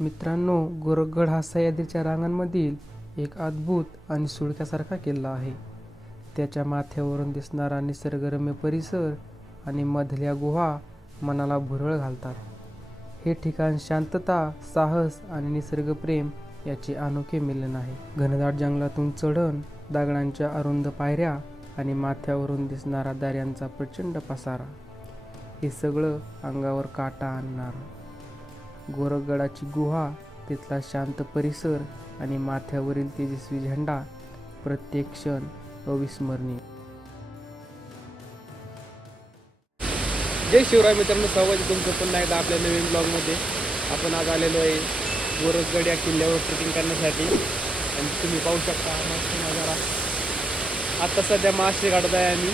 मित्रांनो, गोरखगड हा सह्याद्रीच्या रांगांमधील एक अद्भुत आणि सुळक्यासारखा किल्ला आहे. त्याच्या माथ्यावरून दिसणारा निसर्गरम्य परिसर आणि मधल्या गुहा मनाला भुरळ घालतात. हे ठिकाण शांतता, साहस आणि निसर्गप्रेम याचे अनोखे मिलन आहे. घनदाट जंगलातून चढण, दगडांच्या अरुंद पायऱ्या आणि माथ्यावरून दिसणारा दऱ्यांचा प्रचंड पसारा, हे सगळं अंगावर काटा आणणार. गोरखगडाची गुहा, तिथला शांत परिसर आणि माथ्यावरील तेजस्वी झेंडा, प्रत्येक क्षण अविस्मरणीय. जय शिवराय मित्रांनो, स्वागत आहे तुमचं पुन्हा एकदा आपल्या नवीन ब्लॉगमध्ये. आपण आज आलेलो आहे गोरखगड या किल्ल्यावर ट्रेकिंग करण्यासाठी आणि तुम्ही पाहू शकता मस्त नजारा. आता सध्या मासे काढत आहे आम्ही.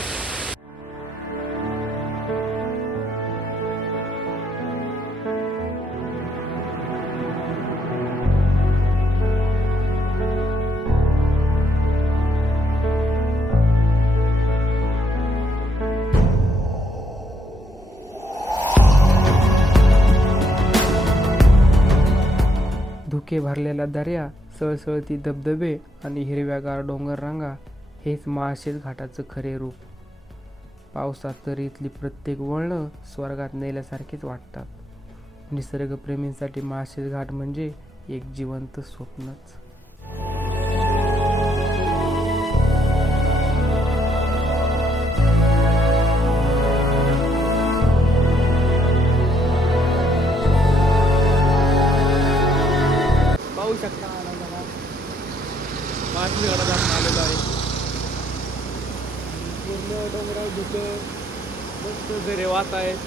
धुके भरलेल्या दऱ्या, सळसळती धबधबे आणि हिरव्यागार डोंगर रांगा, हेच माळशेज घाटाचं खरे रूप. पावसात तर इथली प्रत्येक वळणं स्वर्गात नेल्यासारखीच वाटतात. निसर्गप्रेमींसाठी माळशेज घाट म्हणजे एक जिवंत स्वप्नच. पाहू शकता मासे काढत आपण आलेलो आहे. पूर्ण डोंगराळ धुकं, मस्त झरे वाहत आहेत.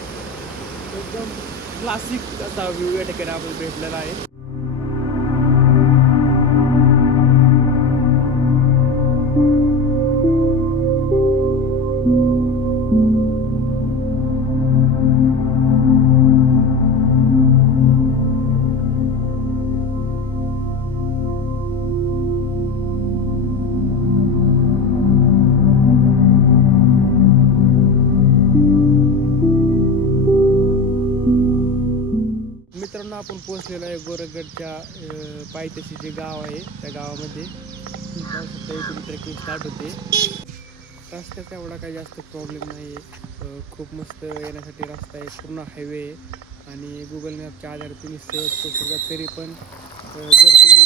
एकदम क्लासिक असा व्ह्यू या ठिकाणी आपण भेटलेला आहे. मित्रांनो, आपण पोहोचलेलो आहे गोरखगडच्या पायथ्याशी जे गाव आहे त्या गावामध्ये. इथून ट्रेकिंग स्टार्ट होते. रस्त्याचा एवढा काही जास्त प्रॉब्लेम नाही आहे. खूप मस्त येण्यासाठी रस्ता आहे, पूर्ण हायवे आहे आणि गुगल मॅपच्या आधारे तुम्ही सहज पोहोचू शकता. तरी पण जर तुम्ही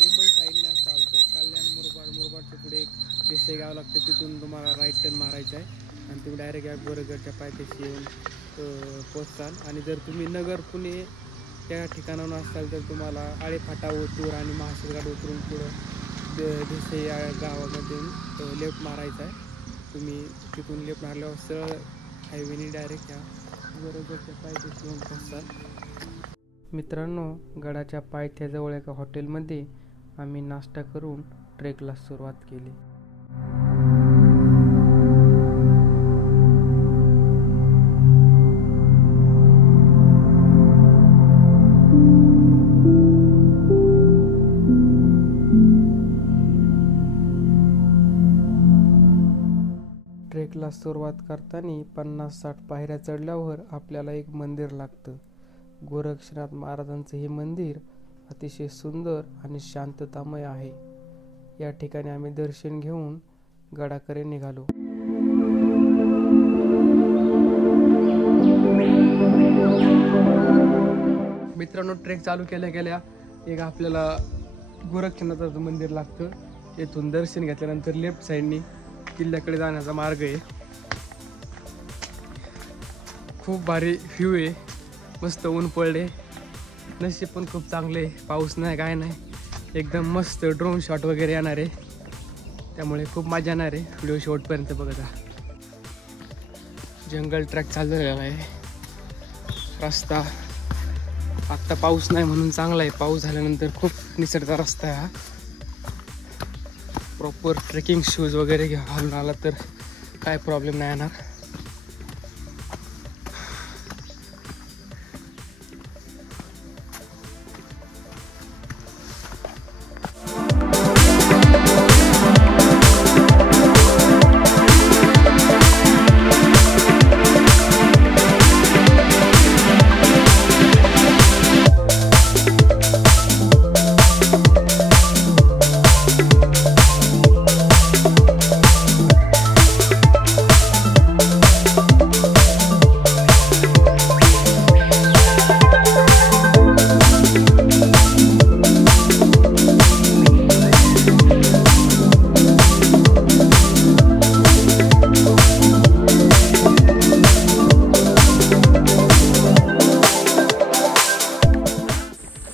मुंबई साईडने असाल तर कल्याण, मुरबाडच्या पुढे एक देसाई गाव लागतं, तिथून तुम्हाला राईट टर्न मारायचा आहे आणि तुम्ही डायरेक्ट या गोरखगडच्या पायथ्याशी येऊन पोचताल. आणि जर तुम्ही नगर, पुणे त्या ठिकाणाहून असाल तर तुम्हाला आळेफाटा ओतूर आणि माळशेज घाट उतरून पुढं देसाई या गावामध्ये लेफ्ट मारायचा आहे. तुम्ही तिथून लेफ्ट मारल्यावर सरळ हायवेने डायरेक्ट या गोरखगडच्या पायथ्याशी येऊन पोचताल. मित्रांनो, गडाच्या पायथ्याजवळ एका हॉटेलमध्ये आम्ही नाश्ता करून ट्रेकला सुरुवात केली. ट्रेकला सुरुवात करताना 50-60 पायऱ्या चढल्यावर आपल्याला एक मंदिर लागतं. गोरक्षनाथ महाराजांचं हे मंदिर अतिशय सुंदर आणि शांततामय आहे. या ठिकाणी आम्ही दर्शन घेऊन गडाकडे निघालो. मित्रांनो, ट्रेक चालू केल्या एक आपल्याला गोरक्षनाथाचं मंदिर लागतं. येथून दर्शन घेतल्यानंतर लेफ्ट साईडनी किल्ल्याकडे जाण्याचा मार्ग आहे. खूप भारी व्ह्यू आहे, मस्त ऊन पडले, नशीब पण खूप चांगले, पाऊस नाही काय नाही, एकदम मस्त ड्रोन शॉट वगैरे येणार आहे, त्यामुळे खूप मजा येणार आहे. व्हिडिओ शेवटपर्यंत बघा. जंगल ट्रॅक चालू झालेला आहे. रस्ता आत्ता पाऊस नाही म्हणून चांगला आहे, पाऊस झाल्यानंतर खूप निसरता रस्ता आहे हा. प्रॉपर ट्रेकिंग शूज वगैरे घालून आला तर काय प्रॉब्लेम नाही येणार.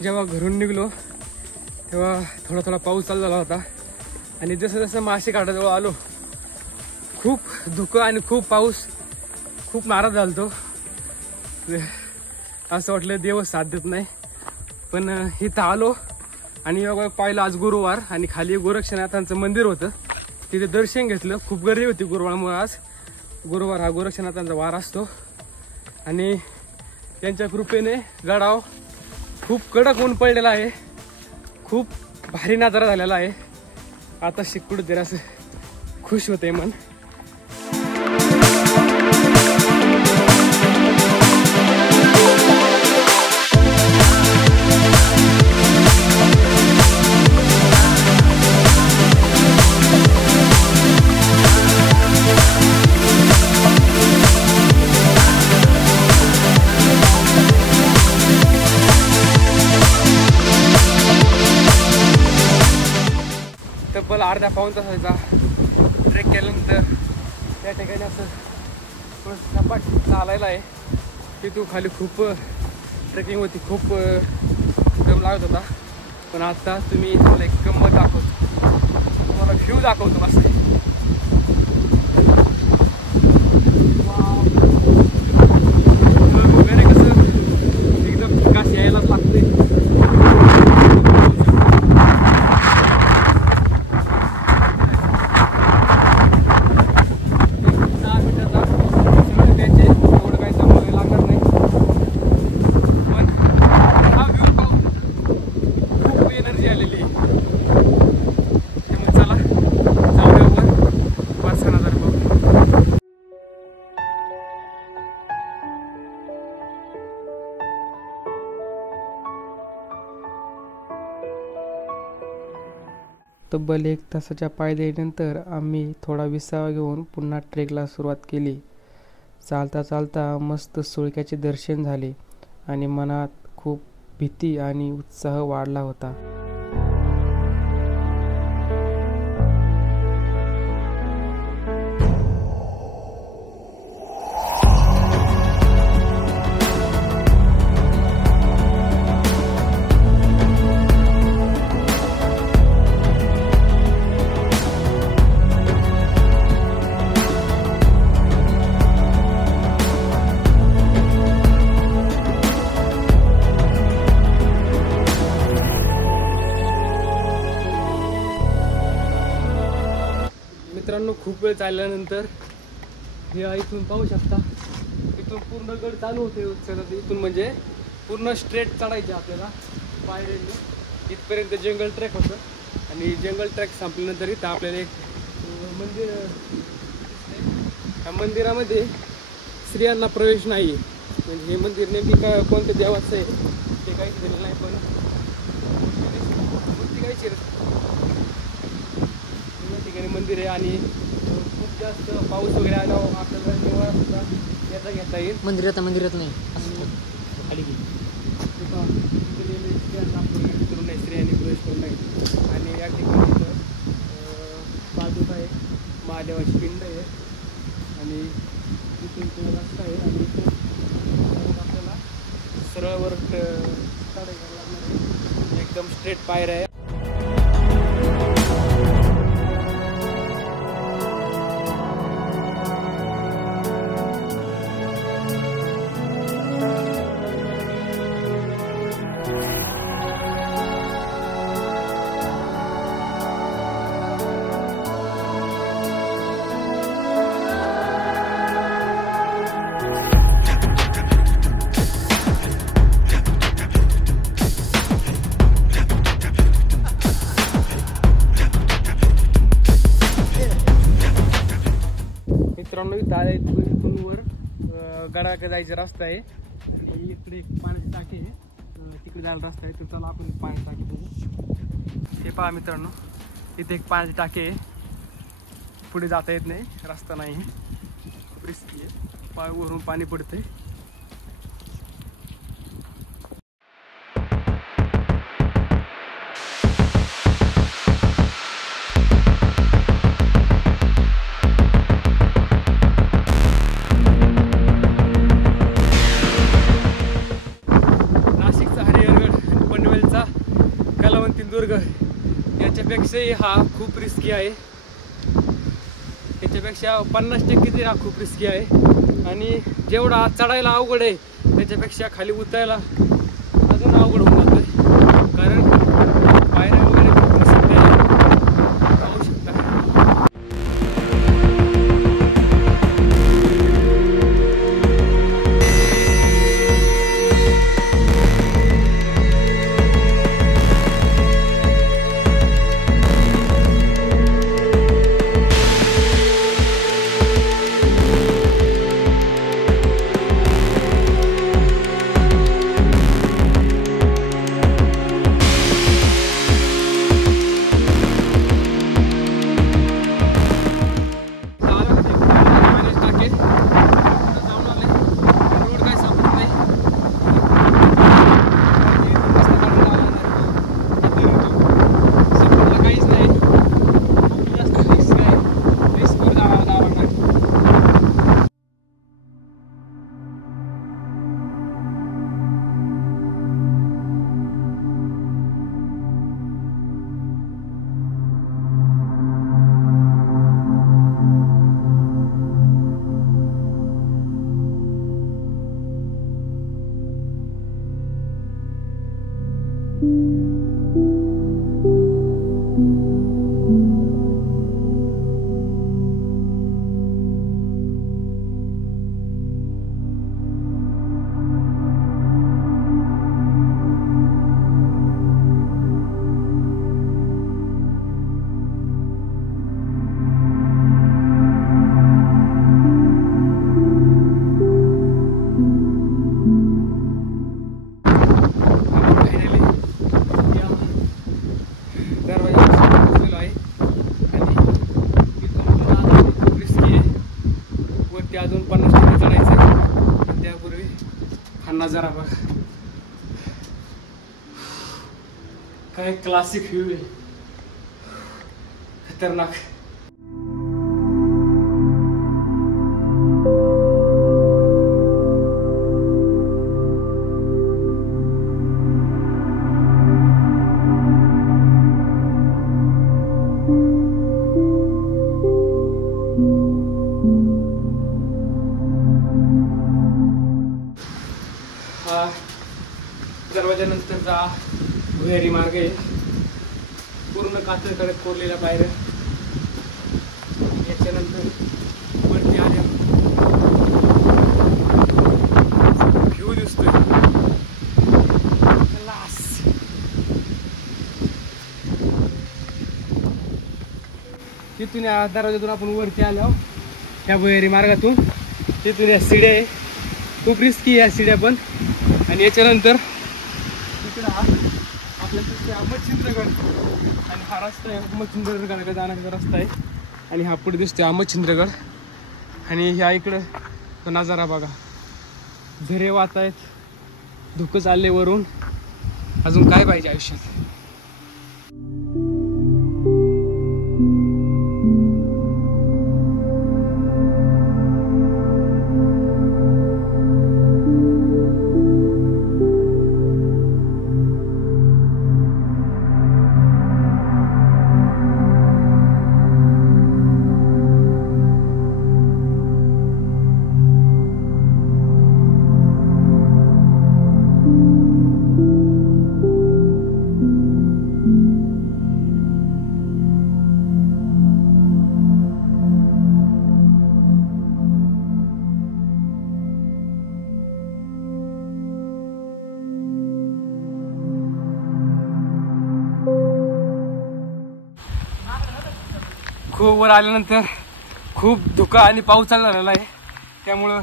जेव्हा घरून निघलो तेव्हा थोडा थोडा पाऊस चालू झाला होता आणि जसं जसं मासे काठाजवळ आलो खूप धुकं आणि खूप पाऊस, खूप नाराज झालतो. असं वाटलं देवच साथ देत नाही. पण इथं आलो आणि पाहिलं आज गुरुवार आणि खाली गोरक्षनाथांचं मंदिर होतं, तिथे दर्शन घेतलं. खूप गर्दी होती गुरुवारमुळे. आज गुरुवार हा गोरक्षनाथांचा वार असतो आणि त्यांच्या कृपेने गडाव खूप कडक ऊन पडलेला आहे. खूप भारी नजारा झालेला आहे. आता शिकूड जरा असं खुश होते मन. तब्बल अर्ध्या पाऊण तासाचा ट्रेक केल्यानंतर त्या ठिकाणी असं थोडं सपाट चालायला आहे. तिथून खाली खूप ट्रेकिंग होती, खूप दम लागत होता. पण आता तुम्ही तुम्हाला एक गंमत दाखवतो, तुम्हाला व्ह्यू दाखवतो. असं वगैरे कसं एकदम विकास यायलाच लागते. तब्बल 1 तासाच्या पायदळीनंतर आम्ही थोडा विसावा घेऊन पुन्हा ट्रेकला सुरुवात केली. चालता चालता मस्त सुळक्याचे दर्शन झाले आणि मनात खूप भीती आणि उत्साह वाढला होता. मित्रांनो, खूप वेळ चालल्यानंतर हे इथून पाहू शकता, इथून पूर्ण गड चालू होते. इथून म्हणजे पूर्ण स्ट्रेट चढायचे आपल्याला पायऱ्यांनी इथपर्यंत. जंगल ट्रॅक होतं आणि जंगल ट्रॅक संपल्यानंतर इथं आपल्याला एक मंदिर, त्या मंदिरामध्ये स्त्रियांना प्रवेश नाही आहे. म्हणजे हे मंदिर नेमकी का कोणत्या देवाचं आहे ते काहीच दिलं नाही, पण मूर्ती काहीच या ठिकाणी मंदिर आहे. आणि खूप जास्त पाऊस वगैरे आल्यावर आपल्याला निवारा सुद्धा येता घेता येईल. मंदिरात नाही खाली करून नाही, स्त्रियांनी प्रवेश करून नाही. आणि या ठिकाणी बाजूला आहे महादेवाची पिंड आहे आणि तिथून तो रस्ता आहे आणि इथून आपल्याला सरळवर चढाई करायला लागणार आहे. एकदम स्ट्रेट पायऱ्या आहे. मित्रांनो, इथं आले वर गडाकडे जायचा रस्ता आहे. इकडे एक पाण्याची टाकी आहे, तिकडे जायला रस्ता आहे. तर चला आपण पाण्याची टाकी बघू. हे पहा मित्रांनो, इथे एक पाण्याची टाकी आहे. पुढे जाता येत नाही, रस्ता नाही, खूप रिस्की आहे. वरून पाणी पडते. नाशिकचा हरिहरगड आणि पनवेल सिंधुदुर्ग याच्यापेक्षाही हा खूप रिस्की आहे. याच्यापेक्षा 50% तरी हा खूप रिस्की आहे. आणि जेवढा चढायला अवघड आहे त्याच्यापेक्षा खाली उतरायला अजून अवघड होऊन जातोय. कारण पायऱ्या वगैरे खूप रिस्की आहे, पाहू शकता. अजून 50% चढायचं आहे. त्यापूर्वी हा नजारा बघ, काय क्लासिक व्ह्यू आहे, खतरनाक. हा दरवाजानंतरचा भुयारी मार्ग आहे. पूर्ण कातळकडे कोरलेल्या पायऱ्या. याच्यानंतर वरती आल्या व्ह्यू दिसतोय. तिथून या दरवाजातून आपण वरती आलो त्या भुयारी मार्गातून. तिथून या सीड्या आहे, खूप रिस्की या सीड्या पण. आणि याच्यानंतर तिकडं हा आपल्या अहमदचंद्रगड आणि हा रस्ता आहे अहमदचंद्रगडकडे जाण्याचा रस्ता आहे. आणि हा पुढे दिसतोय अहमदचंद्रगड. आणि ह्या इकडं तो नजारा बघा, झरे वाहत आहेत, धुकं चालले वरून. अजून काय पाहिजे आयुष्यात. खूप वर आल्यानंतर खूप धुका आणि पाऊस चालू झालेला आहे. त्यामुळं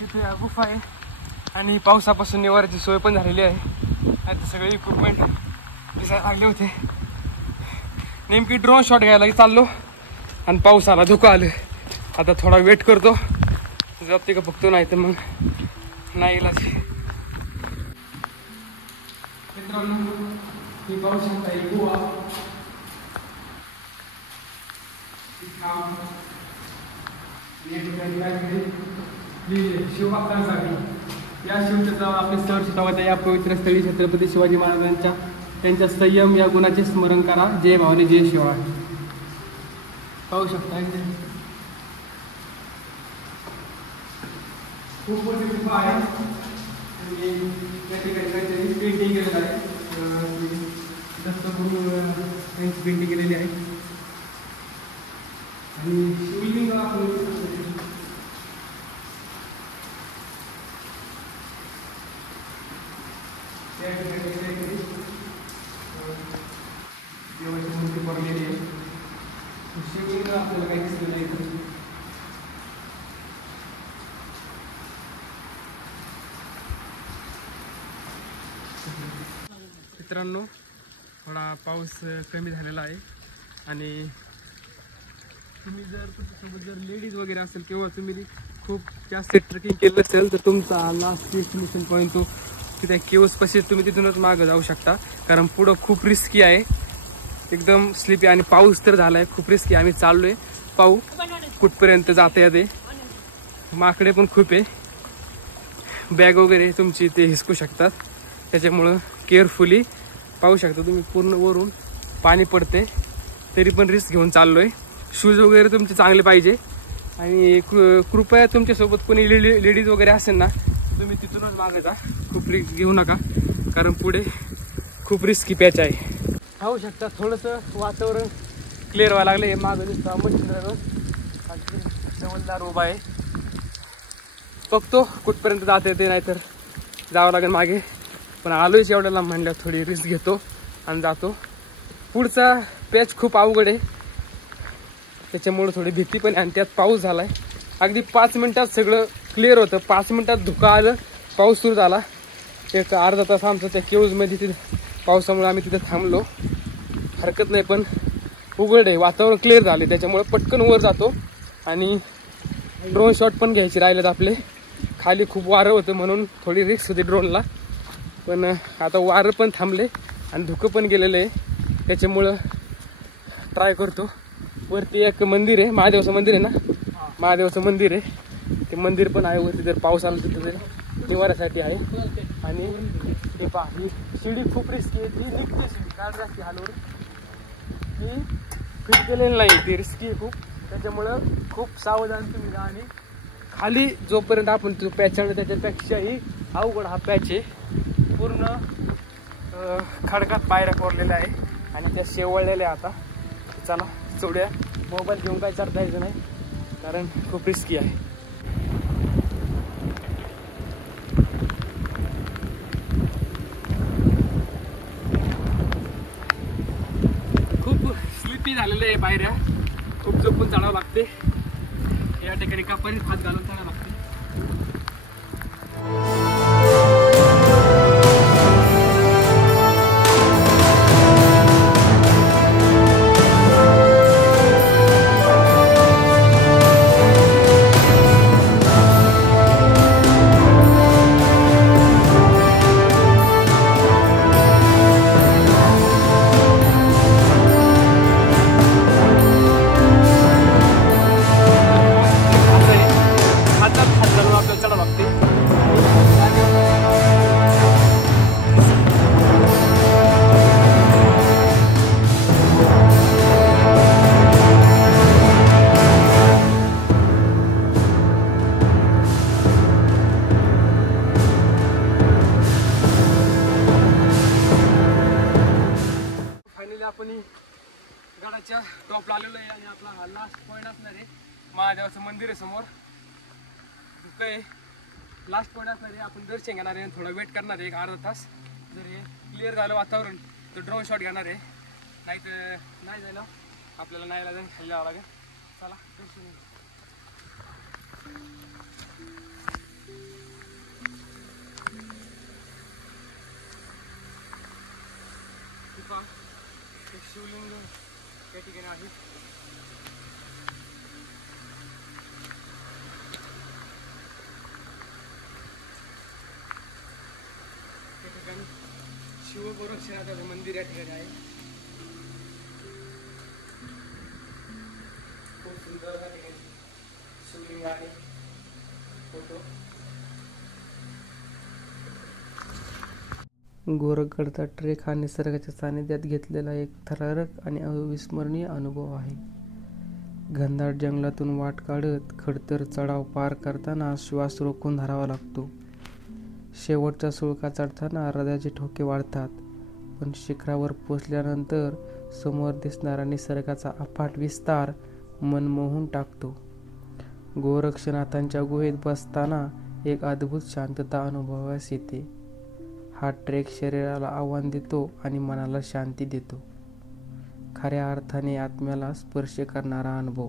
तिथे गुफा आहे आणि पावसापासून निवाराची सोय पण झालेली आहे. आता सगळे इक्विपमेंट दिसायला लागले होते. नेमकी ड्रोन शॉट घ्यायला चाललो आणि पाऊस आला, धुका आलं. आता थोडा वेट करतो, जाते का बघतो, नाही तर मग नाही इलाज. मित्रांनो ही पाहू शकता ही गुहा. शिवभक्तांसाठी या शिवक्षेत्रावर आपले सहर्ष स्वागत आहे. या पवित्र स्थळी छत्रपती शिवाजी महाराजांच्या त्यांच्या संयम या गुणाचे स्मरण करा. जय भवानी जय शिवाय. पाहू शकता इथे खूप मोठी गुफा आहे आणि त्या ठिकाणी काहीतरी पेंटिंग केलेलं आहे. दत्तगुरू त्यांची पेंटिंग केलेली आहे आणि शिवलिंग त्या ठिकाणी काहीतरी देवाची मूर्ती पडलेली आहे. शिवलिंग आपल्याला काही दिसलेलं आहे. मित्रांनो, थोडा पाऊस कमी झालेला आहे आणि तुम्ही जर तुमच्यासोबत जर लेडीज वगैरे असेल किंवा तुम्ही खूप जास्त ट्रेकिंग केलं असेल तर तुमचा लास्ट डेस्टिनेशन पॉईंट तो तिथे केव्सपाशी तुम्ही तिथूनच मागं जाऊ शकता. कारण पुढं खूप रिस्की आहे, एकदम स्लिपी आणि पाऊस तर झाला आहे, खूप रिस्की. आम्ही चाललोय, पाहू कुठपर्यंत जाता येते. माकडे पण खूप आहे, बॅग वगैरे तुमची ते हिसकू शकतात, त्याच्यामुळं केअरफुली पाहू शकता तुम्ही. पूर्ण वरून पाणी पडते तरी पण रिस्क घेऊन चाललोय. शूज वगैरे तुमचे चांगले पाहिजे आणि कृपया तुमच्यासोबत कोणी लेडीज वगैरे असेल ना तुम्ही तिथूनच मागे जा, खूप रिस्क घेऊ नका कारण पुढे खूप रिस्की पॅच आहे. पाहू शकता थोडंसं वातावरण क्लिअर व्हायला लागले. मागं दिसतं अहमदनगर जवळदार उभा आहे, बघतो कुठपर्यंत जाता येते, नाहीतर जावं लागेल मागे. पण आलोयच एवढ्याला म्हणल्यावर थोडी रिस्क घेतो आणि जातो. पुढचा पॅच खूप अवघड आहे, त्याच्यामुळे थोडी भीती पण आहे आणि त्यात पाऊस झालाय. अगदी 5 मिनिटात सगळं क्लिअर होतं, 5 मिनिटात धुका आलं, पाऊस सुरू झाला. एक अर्धा तास आमचं त्या केव्जमध्ये तिथे पावसामुळे आम्ही तिथे थांबलो. हरकत नाही, पण उघड आहे, वातावरण क्लिअर झाले, त्याच्यामुळे पटकन वर जातो. आणि ड्रोन शॉट पण घ्यायचे राहिलेत आपले. खाली खूप वारं होतं म्हणून थोडी रिस्क होती ड्रोनला, पण आता वारं पण थांबले आणि धुकं पण गेलेलं आहे, त्याच्यामुळं ट्राय करतो. वरती एक मंदिर आहे, महादेवाचं मंदिर आहे ना, महादेवाचं मंदिर आहे, ते मंदिर पण आहे वरती. जर पाऊस आला तिथं निवाऱ्यासाठी आहे. आणि ते पहा, ही शिडी खूप रिस्की आहे, ती निघते शिडी काढ राहते हालवर, ती फिट केलेली नाही, ती रिस्की आहे खूप. त्याच्यामुळं खूप सावधान तुम्ही जा. आणि खाली जोपर्यंत आपण तो पॅच आणलं त्याच्यापेक्षाही अवघड हा पॅच आहे. पूर्ण खडकात पायऱ्या कोरलेल्या आहे आणि त्या शेवळलेल्या. आता चला चोड्या, मोबाईल घेऊन काय चढता यायचं नाही कारण खूप रिस्की आहे. खूप स्लिपी झालेले आहे पायऱ्या, खूप जपून चढावं लागते. या ठिकाणी कपारीत हात घालून चढावं लागते. गडाच्या टॉपला आलेलो आहे आणि आपला हा लास्ट पॉईंट असणार आहे. महादेवाचं मंदिर आहे समोर, काय लास्ट पॉईंट असणार आहे. आपण दर्शन घेणार आहे, थोडा वेट करणार आहे, एक अर्धा तास. जर हे क्लिअर झालं वातावरण तर ड्रोन शॉट घेणार आहे, नाही तर नाही झालं आपल्याला नाही जाऊन खाली जावं लागेल. चला दर्शन घेऊ. शिवलिंग त्या ठिकाणी आहे. त्या ठिकाणी शिवगोरक्षनाथाचं मंदिर या ठिकाणी आहे. खूप सुंदर त्या ठिकाणी शिवलिंग आहे. फोटो गोरखगडचा ट्रेक हा निसर्गाच्या सानिध्यात घेतलेला एक थरारक आणि अविस्मरणीय अनुभव आहे. घनदाट जंगलातून वाट काढत खडतर चढाव पार करताना श्वास रोखून धरावा लागतो. शेवटचा सुळका चढताना हृदयाचे ठोके वाढतात, पण शिखरावर पोचल्यानंतर समोर दिसणारा निसर्गाचा अफाट विस्तार मन मोहून टाकतो. गोरक्षनाथांच्या गुहेत बसताना एक अद्भुत शांतता अनुभवास येते. हा ट्रेक शरीराला आव्हान देतो आणि मनाला शांती देतो. खऱ्या अर्थाने आत्म्याला स्पर्श करणारा अनुभव.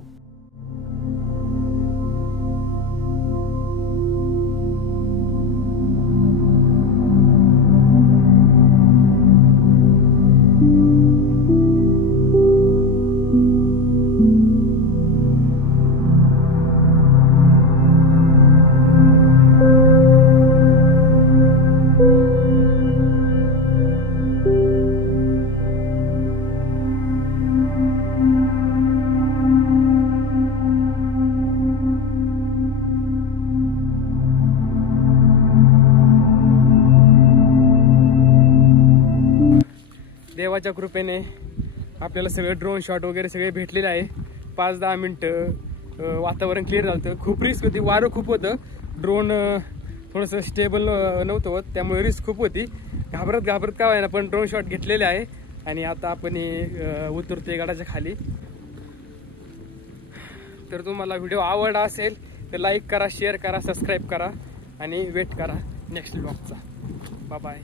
देवाच्या कृपेने आपल्याला सगळं ड्रोन शॉट वगैरे सगळे भेटलेले आहे. 5-10 मिनटं वातावरण क्लिअर झालं होतं. खूप रिस्क होती, वारं खूप होतं, ड्रोन थोडंसं स्टेबल नव्हतं होत, त्यामुळे रिस्क खूप होती. घाबरत का व्हायना पण ड्रोन शॉट घेतलेले आहे. आणि आता आपण उतरतोय गडाच्या खाली. तर तुम्हाला व्हिडिओ आवडला असेल तर लाईक करा, शेअर करा, सबस्क्राईब करा आणि वेट करा नेक्स्ट ब्लॉगचा. Bye bye.